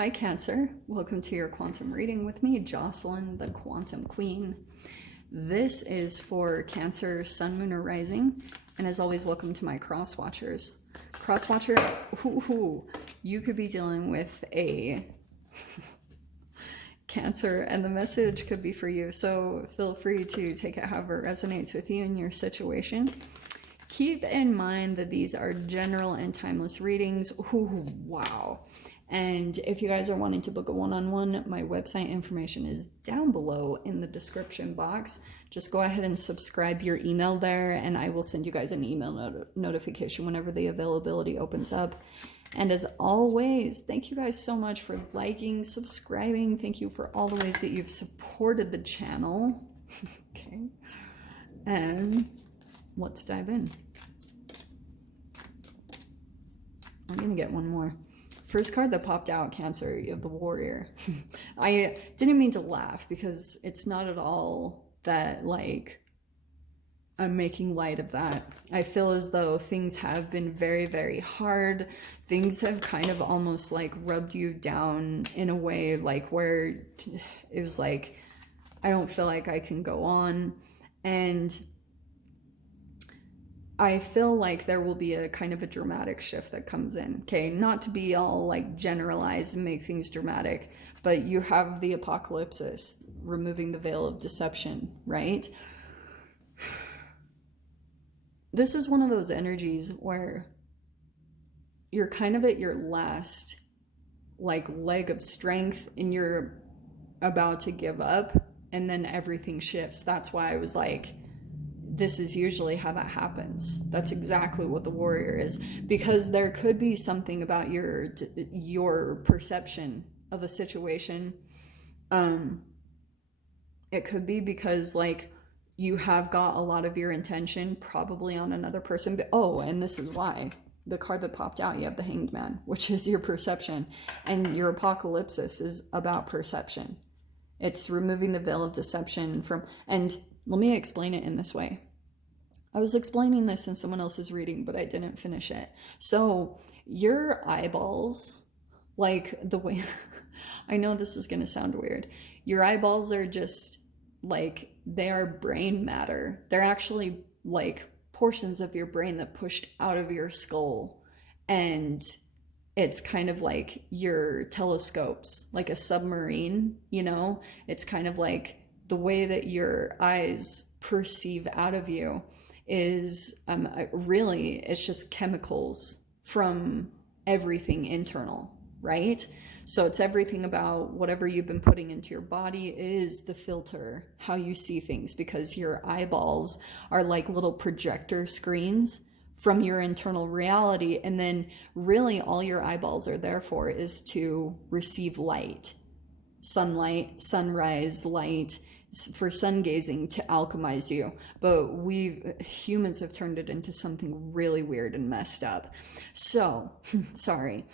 Hi Cancer, welcome to your quantum reading with me, Jocelyn, the Quantum Queen. This is for Cancer, Sun, Moon, or Rising, and as always, welcome to my cross watchers. Cross watcher, you could be dealing with a Cancer, and the message could be for you, so feel free to take it however it resonates with you in your situation. Keep in mind that these are general and timeless readings. Wow. And if you guys are wanting to book a one-on-one, my website information is down below in the description box. Just go ahead and subscribe your email there, and I will send you guys an email notification whenever the availability opens up. And as always, thank you guys so much for liking, subscribing. Thank you for all the ways that you've supported the channel. Okay. And let's dive in. I'm gonna get one more. First card that popped out, Cancer, you have the Warrior. I didn't mean to laugh because it's not at all that, like, I'm making light of that. I feel as though things have been very, very hard. Things have kind of almost like rubbed you down in a way, like where it was like, I don't feel like I can go on. And I feel like there will be a kind of a dramatic shift that comes in, okay? Not to be all like generalized and make things dramatic, but you have the apocalypsis, removing the veil of deception, right? This is one of those energies where you're kind of at your last like leg of strength and you're about to give up, and then everything shifts. That's why I was like, this is usually how that happens. That's exactly what the Warrior is, because there could be something about your perception of a situation. It could be because like you have got a lot of your intention probably on another person. But, and this is why the card that popped out, you have the Hanged Man, which is your perception, and your apocalypsis is about perception. It's removing the veil of deception from, and let me explain it in this way. I was explaining this in someone else's reading, but I didn't finish it. So your eyeballs, like the way, I know this is going to sound weird. Your eyeballs are just like, they are brain matter. They're actually like portions of your brain that pushed out of your skull. And it's kind of like your telescopes, like a submarine, you know? It's kind of like the way that your eyes perceive out of you is really, it's just chemicals from everything internal, right? So it's everything about whatever you've been putting into your body is the filter, how you see things, because your eyeballs are like little projector screens from your internal reality. And then really all your eyeballs are there for is to receive light, sunlight, sunrise, light, for sun gazing, to alchemize you. But humans have turned it into something really weird and messed up. So, sorry.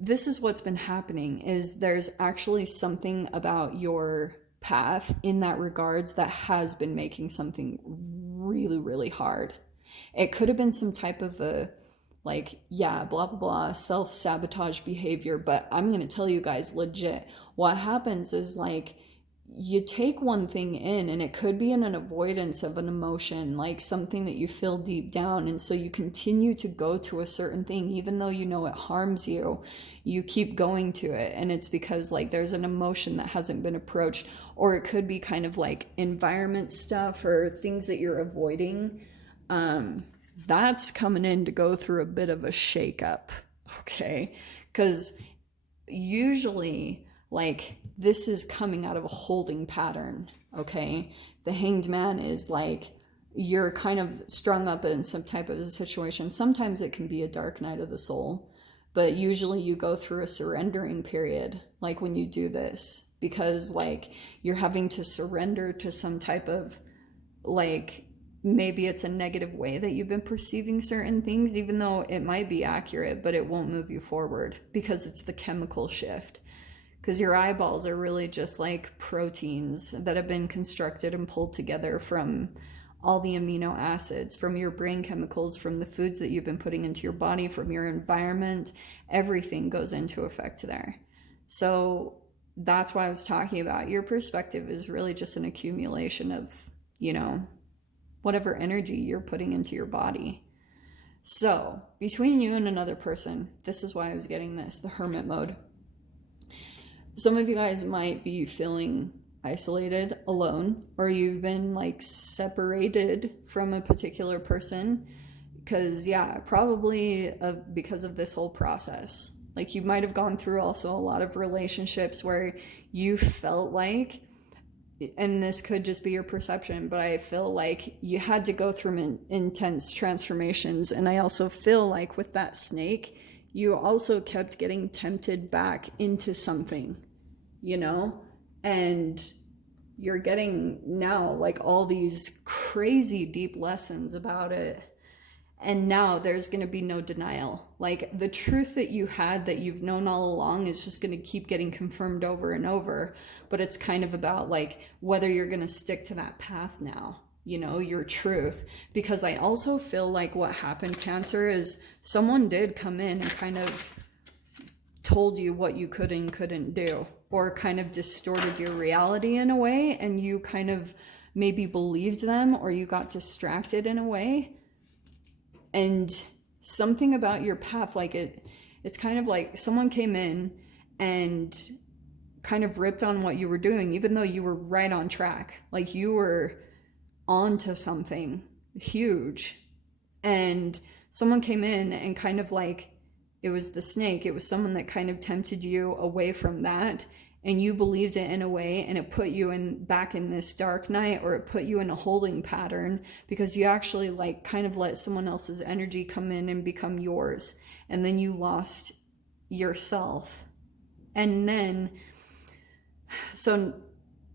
This is what's been happening, is there's actually something about your path in that regards that has been making something really, really hard. It could have been some type of a, like, yeah, blah, blah, blah, self-sabotage behavior. But I'm going to tell you guys legit, what happens is like, you take one thing in, and it could be in an avoidance of an emotion, like something that you feel deep down. And so you continue to go to a certain thing, even though you know it harms you, you keep going to it. And it's because like there's an emotion that hasn't been approached, or it could be kind of like environment stuff or things that you're avoiding. That's coming in to go through a bit of a shakeup. Okay. Because usually, like, this is coming out of a holding pattern, okay? The Hanged Man is like, you're kind of strung up in some type of a situation. Sometimes it can be a dark night of the soul, but usually you go through a surrendering period, like when you do this, because like you're having to surrender to some type of, like, maybe it's a negative way that you've been perceiving certain things, even though it might be accurate, but it won't move you forward because it's the chemical shift. Because your eyeballs are really just like proteins that have been constructed and pulled together from all the amino acids, from your brain chemicals, from the foods that you've been putting into your body, from your environment. Everything goes into effect there. So that's why I was talking about your perspective is really just an accumulation of, you know, whatever energy you're putting into your body. So between you and another person, this is why I was getting this, the hermit mode. Some of you guys might be feeling isolated, alone, or you've been like separated from a particular person because, yeah, probably because of this whole process. Like you might have gone through also a lot of relationships where you felt like, and this could just be your perception, but I feel like you had to go through intense transformations. And I also feel like with that snake, you also kept getting tempted back into something, you know? And you're getting now like all these crazy deep lessons about it. And now there's going to be no denial. Like the truth that you had that you've known all along is just going to keep getting confirmed over and over. But it's kind of about like whether you're going to stick to that path now, you know, your truth. Because I also feel like what happened, Cancer, is someone did come in and kind of told you what you could and couldn't do, or kind of distorted your reality in a way, and you kind of maybe believed them, or you got distracted in a way. And something about your path, like it's kind of like someone came in and kind of ripped on what you were doing, even though you were right on track. Like you were onto something huge. And someone came in and kind of like, it was the snake. It was someone that kind of tempted you away from that. And you believed it in a way, and it put you back in this dark night, or it put you in a holding pattern because you actually like kind of let someone else's energy come in and become yours. And then you lost yourself. And then, so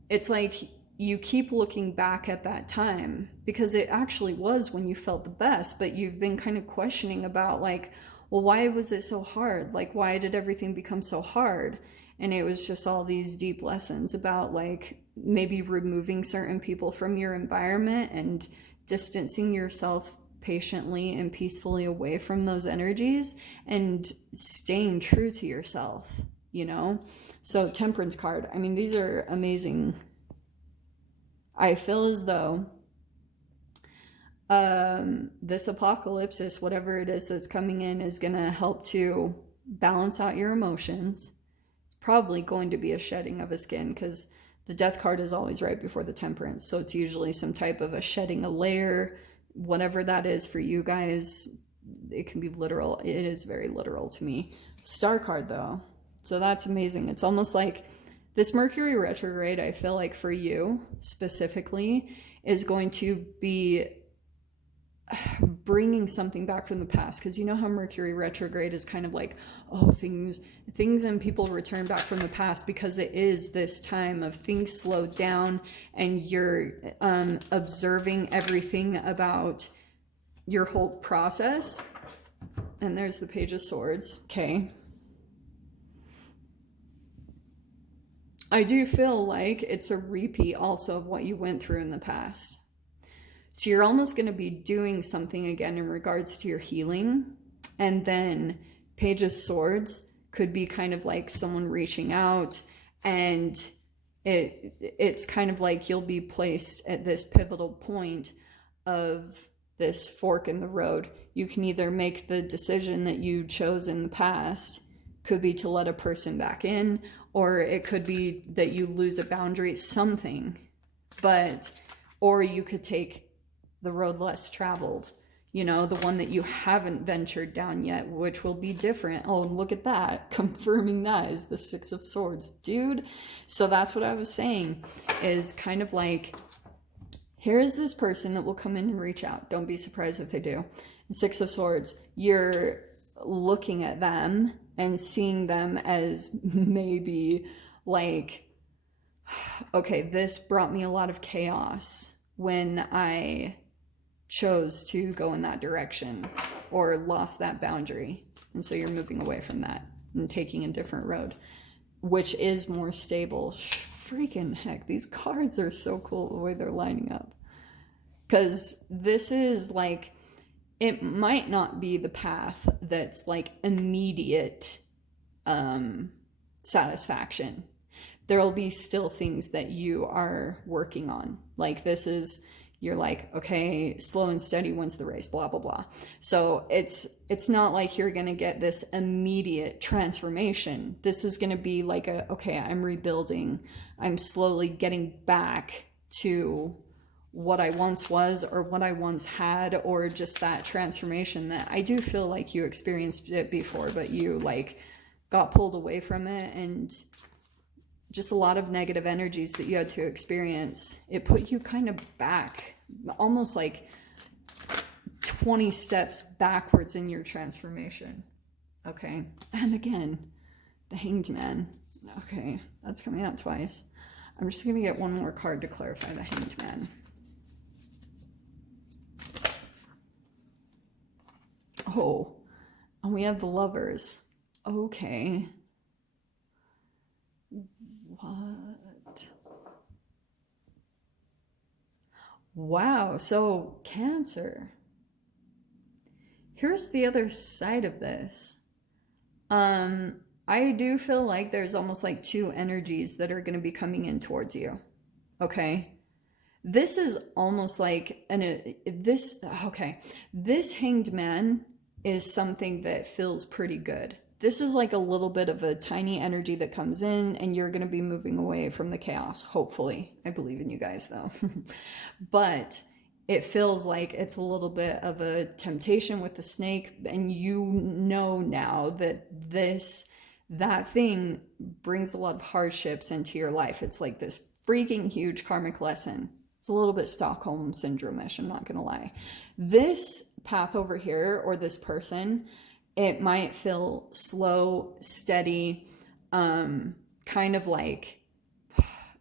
it's like you keep looking back at that time because it actually was when you felt the best, but you've been kind of questioning about like, well, why was it so hard? Like, why did everything become so hard? And it was just all these deep lessons about like maybe removing certain people from your environment and distancing yourself patiently and peacefully away from those energies and staying true to yourself, you know? So Temperance card, I mean, these are amazing. I feel as though this apocalypse, whatever it is that's coming in, is going to help to balance out your emotions. Probably going to be a shedding of a skin because the Death card is always right before the Temperance, so it's usually some type of a shedding a layer, whatever that is for you guys. It can be literal. It is very literal to me. Star card though, so that's amazing. It's almost like this Mercury retrograde, I feel like for you specifically, is going to be bringing something back from the past, because you know how Mercury retrograde is kind of like, oh, things and people return back from the past, because it is this time of things slow down and you're observing everything about your whole process. And there's the Page of Swords. Okay, I do feel like it's a repeat also of what you went through in the past. So you're almost going to be doing something again in regards to your healing. And then Page of Swords could be kind of like someone reaching out, and it's kind of like you'll be placed at this pivotal point of this fork in the road. You can either make the decision that you chose in the past, could be to let a person back in, or it could be that you lose a boundary, something. Or you could take the road less traveled, you know, the one that you haven't ventured down yet, which will be different. Oh, look at that. Confirming that is the Six of Swords, dude. So that's what I was saying, is kind of like, here's this person that will come in and reach out. Don't be surprised if they do. Six of Swords, you're looking at them and seeing them as maybe like, okay, this brought me a lot of chaos when I chose to go in that direction or lost that boundary. And so you're moving away from that and taking a different road, which is more stable. Freaking heck, these cards are so cool the way they're lining up. Because this is like, it might not be the path that's like immediate satisfaction. There will be still things that you are working on. Like this is, you're like, okay, slow and steady wins the race, blah, blah, blah. So it's not like you're going to get this immediate transformation. This is going to be like okay, I'm rebuilding. I'm slowly getting back to what I once was or what I once had, or just that transformation that I do feel like you experienced it before, but you like got pulled away from it, and just a lot of negative energies that you had to experience. It put you kind of back, almost like 20 steps backwards in your transformation. Okay. And again, the Hanged Man. Okay. That's coming out twice. I'm just going to get one more card to clarify the Hanged Man. Oh, and we have the Lovers. Okay. What? Wow, so Cancer. Here's the other side of this. I do feel like there's almost like two energies that are going to be coming in towards you. Okay? This is almost like this Hanged Man is something that feels pretty good. This is like a little bit of a tiny energy that comes in, and you're going to be moving away from the chaos, hopefully. I believe in you guys, though. But it feels like it's a little bit of a temptation with the snake, and you know now that that thing brings a lot of hardships into your life. It's like this freaking huge karmic lesson. It's a little bit Stockholm syndrome-ish, I'm not going to lie. This path over here, or this person, it might feel slow, steady, kind of like,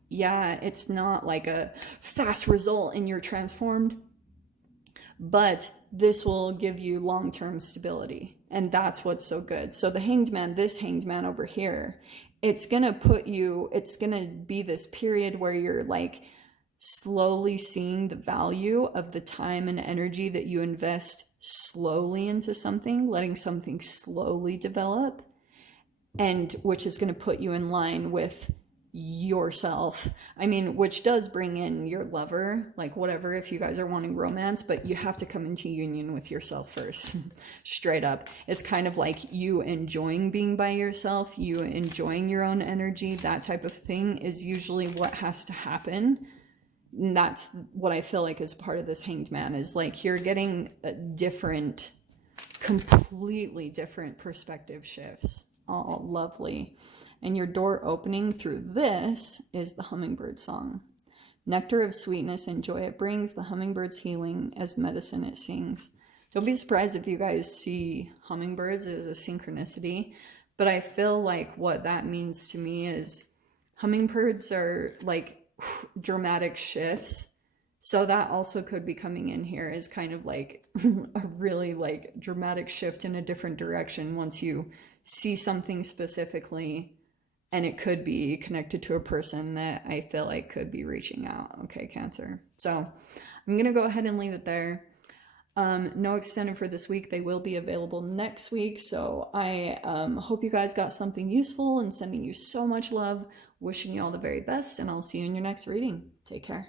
yeah, it's not like a fast result and you're transformed, but this will give you long-term stability. And that's what's so good. So the Hanged Man, this Hanged Man over here, it's going to be this period where you're like slowly seeing the value of the time and energy that you invest slowly into something, letting something slowly develop, and which is going to put you in line with yourself. I mean, which does bring in your lover, like whatever, if you guys are wanting romance, but you have to come into union with yourself first. Straight up. It's kind of like you enjoying being by yourself, you enjoying your own energy, that type of thing is usually what has to happen. And that's what I feel like is part of this Hanged Man, is like you're getting a different, completely different perspective shifts. Oh, lovely. And your door opening through this is the hummingbird song. Nectar of sweetness and joy it brings, the hummingbird's healing, as medicine it sings. Don't be surprised if you guys see hummingbirds as a synchronicity, but I feel like what that means to me is hummingbirds are like dramatic shifts. So that also could be coming in here as kind of like a really like dramatic shift in a different direction once you see something specifically, and it could be connected to a person that I feel like could be reaching out. Okay, Cancer. So I'm going to go ahead and leave it there. No extended for this week. They will be available next week. So I hope you guys got something useful, and sending you so much love. Wishing you all the very best, and I'll see you in your next reading. Take care.